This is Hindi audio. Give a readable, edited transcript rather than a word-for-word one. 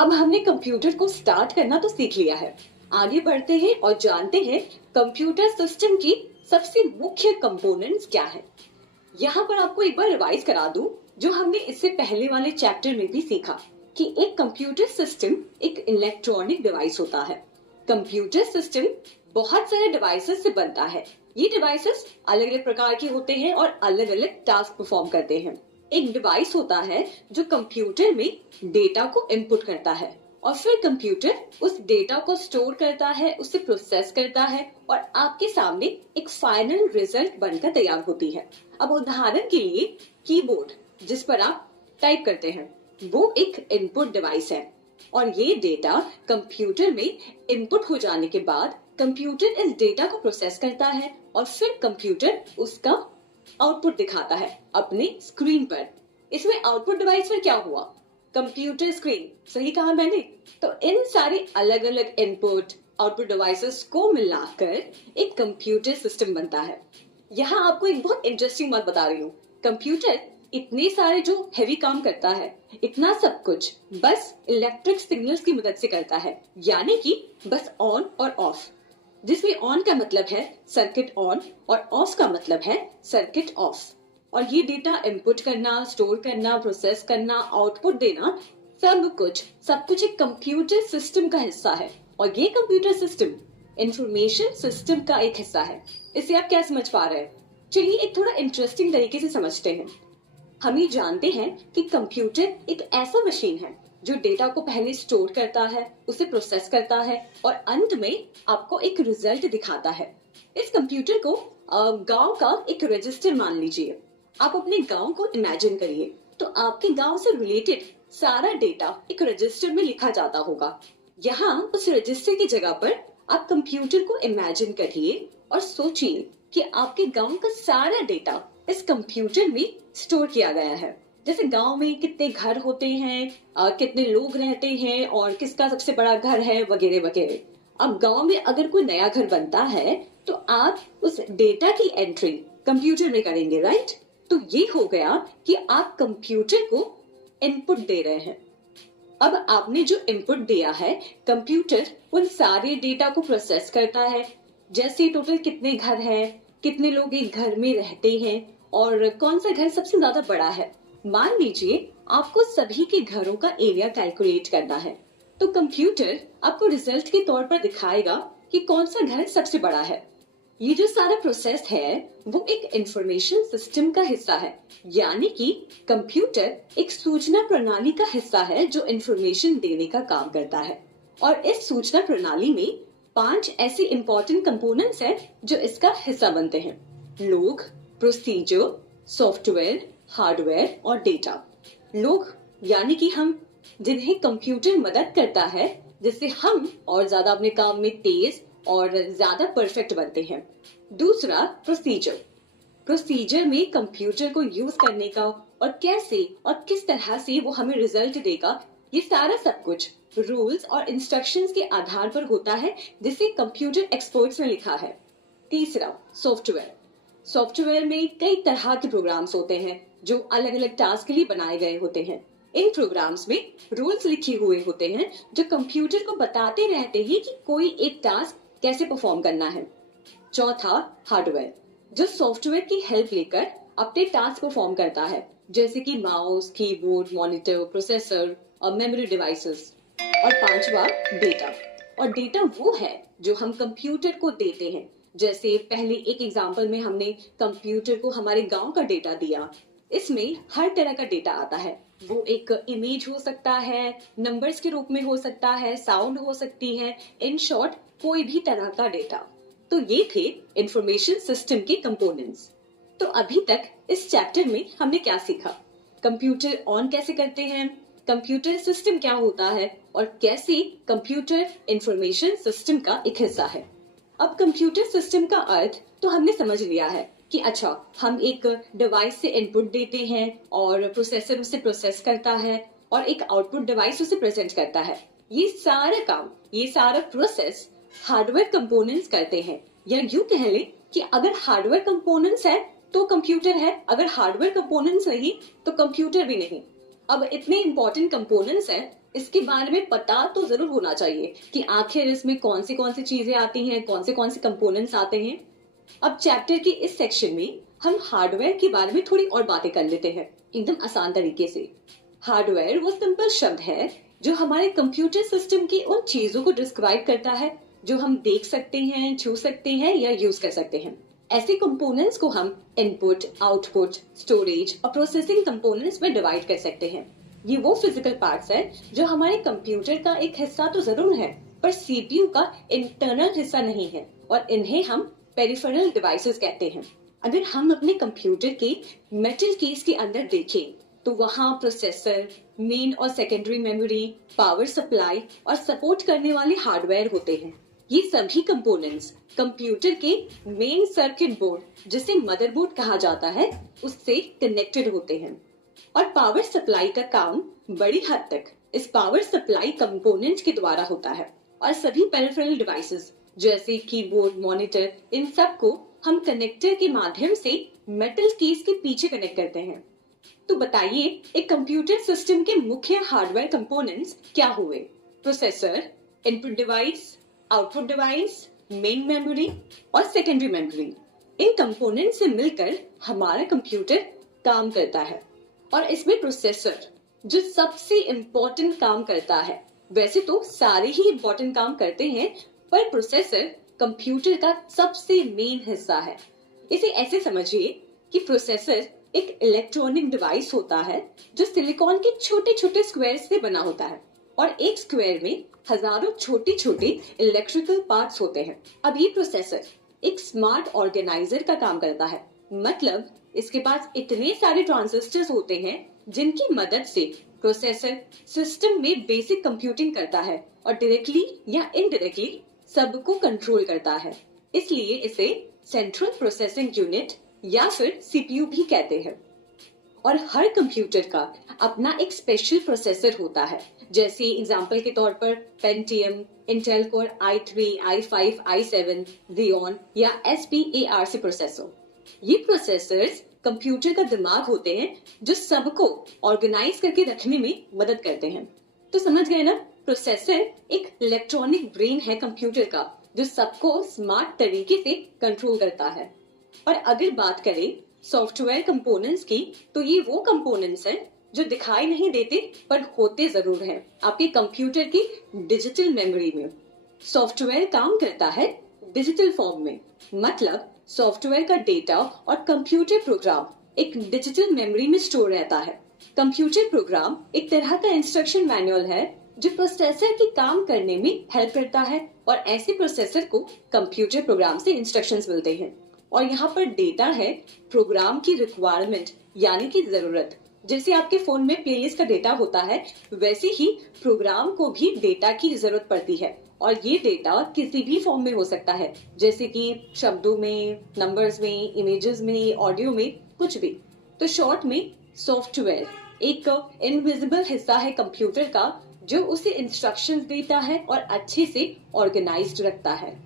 अब हमने कंप्यूटर को स्टार्ट करना तो सीख लिया है। आगे बढ़ते हैं और जानते हैं कंप्यूटर सिस्टम की सबसे मुख्य कंपोनेंट्स क्या है। यहाँ पर आपको एक बार रिवाइज करा दूं जो हमने इससे पहले वाले चैप्टर में भी सीखा कि एक कंप्यूटर सिस्टम एक इलेक्ट्रॉनिक डिवाइस होता है। कंप्यूटर सिस्टम बहुत सारे डिवाइसेस से बनता है। ये डिवाइसेस अलग अलग प्रकार के होते हैं और अलग अलग टास्क परफॉर्म करते हैं। एक डिवाइस होता है जो कंप्यूटर में डेटा को इनपुट करता है और फिर कंप्यूटर उस डेटा को स्टोर करता है, उसे प्रोसेस करता है और आपके सामने एक फाइनल रिजल्ट बनकर तैयार होती है। अब उदाहरण के लिए कीबोर्ड जिस पर आप टाइप करते हैं वो एक इनपुट डिवाइस है और ये डेटा कंप्यूटर में इनपुट हो जाने के बाद कंप्यूटर इस डेटा को प्रोसेस करता है और फिर कंप्यूटर उसका आउटपुट दिखाता है अपने स्क्रीन पर। इसमें आउटपुट डिवाइस पर क्या हुआ? कंप्यूटर स्क्रीन, सही कहा मैंने। तो इन सारे अलग अलग इनपुट आउटपुट डिवाइसेस को मिलाकर एक कंप्यूटर सिस्टम बनता है। यहाँ आपको एक बहुत इंटरेस्टिंग बात बता रही हूँ। कंप्यूटर इतने सारे जो हैवी काम करता है, इतना सब कुछ बस इलेक्ट्रिक सिग्नल्स की मदद से करता है, यानी कि बस ऑन और ऑफ। जिसमें ऑन का मतलब है सर्किट ऑन और ऑफ का मतलब है सर्किट ऑफ। और ये डेटा इनपुट करना, स्टोर करना, प्रोसेस करना, आउटपुट देना, सब कुछ एक कंप्यूटर सिस्टम का हिस्सा है। और ये कंप्यूटर सिस्टम इंफॉर्मेशन सिस्टम का एक हिस्सा है। इसे आप क्या समझ पा रहे हैं? चलिए एक थोड़ा इंटरेस्टिंग तरीके से समझते हैं। हम ये जानते हैं कि कंप्यूटर एक ऐसा मशीन है जो डेटा को पहले स्टोर करता है, उसे प्रोसेस करता है और अंत में आपको एक रिजल्ट दिखाता है। इस कंप्यूटर को गांव का एक रजिस्टर मान लीजिए। आप अपने गांव को इमेजिन करिए तो आपके गांव से रिलेटेड सारा डेटा एक रजिस्टर में लिखा जाता होगा। यहाँ उस रजिस्टर की जगह पर आप कंप्यूटर को इमेजिन करिए और सोचिए कि आपके गांव का सारा डेटा इस कंप्यूटर में स्टोर किया गया है। जैसे गांव में कितने घर होते हैं, कितने लोग रहते हैं और किसका सबसे बड़ा घर है, वगैरह वगैरह। अब गांव में अगर कोई नया घर बनता है तो आप उस डेटा की एंट्री कंप्यूटर में करेंगे, राइट? तो ये हो गया कि आप कंप्यूटर को इनपुट दे रहे हैं। अब आपने जो इनपुट दिया है, कंप्यूटर उन सारे डेटा को प्रोसेस करता है। जैसे टोटल कितने घर हैं, कितने लोग एक घर में रहते हैं और कौन सा घर सबसे ज्यादा बड़ा है। मान लीजिए आपको सभी के घरों का एरिया कैलकुलेट करना है, तो कंप्यूटर आपको रिजल्ट के तौर पर दिखाएगा कि कौन सा घर सबसे बड़ा है। ये जो सारा प्रोसेस है वो एक इंफॉर्मेशन सिस्टम का हिस्सा है, यानी कि कंप्यूटर एक सूचना प्रणाली का हिस्सा है जो इंफॉर्मेशन देने का काम करता है। और इस सूचना प्रणाली में 5 ऐसे इंपॉर्टेंट कंपोनेंट्स हैं जो इसका हिस्सा बनते हैं: लोग, प्रोसीजर, सॉफ्टवेयर, हार्डवेयर और डेटा। लोग यानी कि हम, जिन्हें कंप्यूटर मदद करता है जिससे हम और ज्यादा अपने काम में तेज और ज्यादा परफेक्ट बनते हैं। दूसरा प्रोसीजर। प्रोसीजर में कंप्यूटर को यूज करने का और कैसे और किस तरह से वो हमें रिजल्ट देगा, ये सारा सब कुछ रूल्स और इंस्ट्रक्शंस के आधार पर होता है जिसे कंप्यूटर एक्सपर्ट्स ने लिखा है। तीसरा सॉफ्टवेयर। सॉफ्टवेयर में कई तरह के प्रोग्राम्स होते हैं जो अलग अलग टास्क के लिए बनाए गए होते हैं। इन प्रोग्राम्स में रूल्स लिखे हुए होते हैं जो कंप्यूटर को बताते रहते हैं कि कोई एक टास्क कैसे परफॉर्म करना है। चौथा हार्डवेयर, जो सॉफ्टवेयर की हेल्प लेकर अपने टास्क परफॉर्म करता है, जैसे कि माउस, कीबोर्ड, मॉनिटर, प्रोसेसर और मेमोरी डिवाइसेस। और पांचवा डेटा। और डेटा वो है जो हम कंप्यूटर को देते हैं। जैसे पहले एक एग्जांपल में हमने कंप्यूटर को हमारे गांव का डेटा दिया। इसमें हर तरह का डेटा आता है। वो एक इमेज हो सकता है, नंबर्स के रूप में हो सकता है, साउंड हो सकती है, इन शॉर्ट कोई भी तरह का डेटा। तो ये थे इंफॉर्मेशन सिस्टम के कंपोनेंट्स। तो अभी तक इस चैप्टर में हमने क्या सीखा? कंप्यूटर ऑन कैसे करते हैं, कंप्यूटर सिस्टम क्या होता है और कैसे कंप्यूटर इंफॉर्मेशन सिस्टम का एक हिस्सा है। अब कंप्यूटर सिस्टम का अर्थ तो हमने समझ लिया है कि अच्छा, हम एक डिवाइस से इनपुट देते हैं और प्रोसेसर उसे प्रोसेस करता है और एक आउटपुट डिवाइस उसे प्रेजेंट करता है। ये सारा काम, ये सारा प्रोसेस हार्डवेयर कंपोनेंट्स करते हैं। या यूं कह लें कि अगर हार्डवेयर कंपोनेंट्स है तो कंप्यूटर है, अगर हार्डवेयर कंपोनेंट्स नहीं तो कंप्यूटर भी नहीं। अब इतने इंपॉर्टेंट कंपोनेंट्स हैं इसके बारे में पता तो जरूर होना चाहिए कि आखिर इसमें कौन सी चीजें आती हैं, कौन से कंपोनेंट्स आते हैं। अब चैप्टर के इस सेक्शन में हम हार्डवेयर के बारे में थोड़ी और बातें कर लेते हैं, एकदम आसान तरीके से। हार्डवेयर वो सिंपल शब्द है जो हमारे कंप्यूटर सिस्टम की उन चीजों को डिस्क्राइब करता है जो हम देख सकते हैं, छू सकते हैं या यूज कर सकते हैं। ऐसे कंपोनेंट्स को हम इनपुट, आउटपुट, स्टोरेज और प्रोसेसिंग कंपोनेंट्स में डिवाइड कर सकते हैं। ये वो फिजिकल पार्ट्स हैं जो हमारे कंप्यूटर का एक हिस्सा तो जरूर है, पर सीपीयू का इंटरनल हिस्सा नहीं है, और इन्हें हम पेरिफेरल डिवाइसेस कहते हैं। अगर हम अपने कंप्यूटर के मेटल केस के अंदर देखें तो वहाँ प्रोसेसर, मेन और सेकेंडरी मेमोरी, पावर सप्लाई और सपोर्ट करने वाले हार्डवेयर होते हैं। ये सभी कंपोनेंट्स कंप्यूटर के मेन सर्किट बोर्ड, जिसे मदरबोर्ड कहा जाता है, उससे कनेक्टेड होते हैं। और पावर सप्लाई का काम बड़ी हद तक इस पावर सप्लाई कंपोनेंट के द्वारा होता है। और सभी पेरिफेरल डिवाइसेस जैसे कीबोर्ड, मॉनिटर, इन सब को हम कनेक्टर के माध्यम से मेटल केस के पीछे कनेक्ट करते हैं। तो बताइए, एक कंप्यूटर सिस्टम के मुख्य हार्डवेयर कंपोनेंट्स क्या हुए? Processor, input device, output device, main memory और सेकेंडरी मेमोरी। इन कंपोनेंट से मिलकर हमारा कंप्यूटर काम करता है। और इसमें प्रोसेसर जो सबसे इम्पोर्टेंट काम करता है। वैसे तो सारे ही इम्पोर्टेंट काम करते हैं, पर प्रोसेसर कंप्यूटर का सबसे मेन हिस्सा है। इसे ऐसे समझिए कि प्रोसेसर एक इलेक्ट्रॉनिक डिवाइस होता है जो सिलिकॉन के छोटे छोटे स्क्वायर से बना होता है, और एक स्क्वायर में हजारों छोटे छोटे इलेक्ट्रिकल पार्ट्स होते हैं। अब ये प्रोसेसर एक स्मार्ट ऑर्गेनाइजर का काम करता है, मतलब इसके पास इतने सारे ट्रांजिस्टर्स होते हैं जिनकी मदद से प्रोसेसर सिस्टम में बेसिक कंप्यूटिंग करता है और डायरेक्टली या इनडायरेक्टली सबको कंट्रोल करता है। इसलिए इसे सेंट्रल प्रोसेसिंग यूनिट या फिर सीपीयू भी कहते हैं। और हर कंप्यूटर का अपना एक स्पेशल प्रोसेसर होता है, जैसे एग्जांपल के तौर पर Pentium, Intel core i3, i5, i7, Xeon या SPARC प्रोसेसर। ये प्रोसेसर्स कंप्यूटर का दिमाग होते हैं जो सबको ऑर्गेनाइज करके रखने में मदद करते हैं। तो समझ गए ना, प्रोसेसर एक इलेक्ट्रॉनिक ब्रेन है कंप्यूटर का, जो सबको स्मार्ट तरीके से कंट्रोल करता है। और अगर बात करें सॉफ्टवेयर कंपोनेंट्स की, तो ये वो कंपोनेंट्स हैं जो दिखाई नहीं देते पर होते जरूर हैं आपके कंप्यूटर की डिजिटल मेमोरी में। सॉफ्टवेयर काम करता है डिजिटल फॉर्म में, मतलब सॉफ्टवेयर का डेटा और कंप्यूटर प्रोग्राम एक डिजिटल मेमोरी में स्टोर रहता है। कंप्यूटर प्रोग्राम एक तरह का इंस्ट्रक्शन मैनुअल है जो प्रोसेसर के काम करने में हेल्प करता है, और ऐसे प्रोसेसर को कंप्यूटर प्रोग्राम से इंस्ट्रक्शंस मिलते हैं। और यहाँ पर डेटा है प्रोग्राम की रिक्वायरमेंट, यानी कि जरूरत। जैसे आपके फोन में प्लेलिस्ट का डेटा होता है, वैसे ही प्रोग्राम को भी डेटा की जरूरत पड़ती है। और ये डेटा किसी भी फॉर्म में हो सकता है, जैसे कि शब्दों में, नंबर्स में, इमेजेस में, ऑडियो में, कुछ भी। तो शॉर्ट में सॉफ्टवेयर एक इनविजिबल हिस्सा है कंप्यूटर का, जो उसे इंस्ट्रक्शंस देता है और अच्छे से ऑर्गेनाइज्ड रखता है।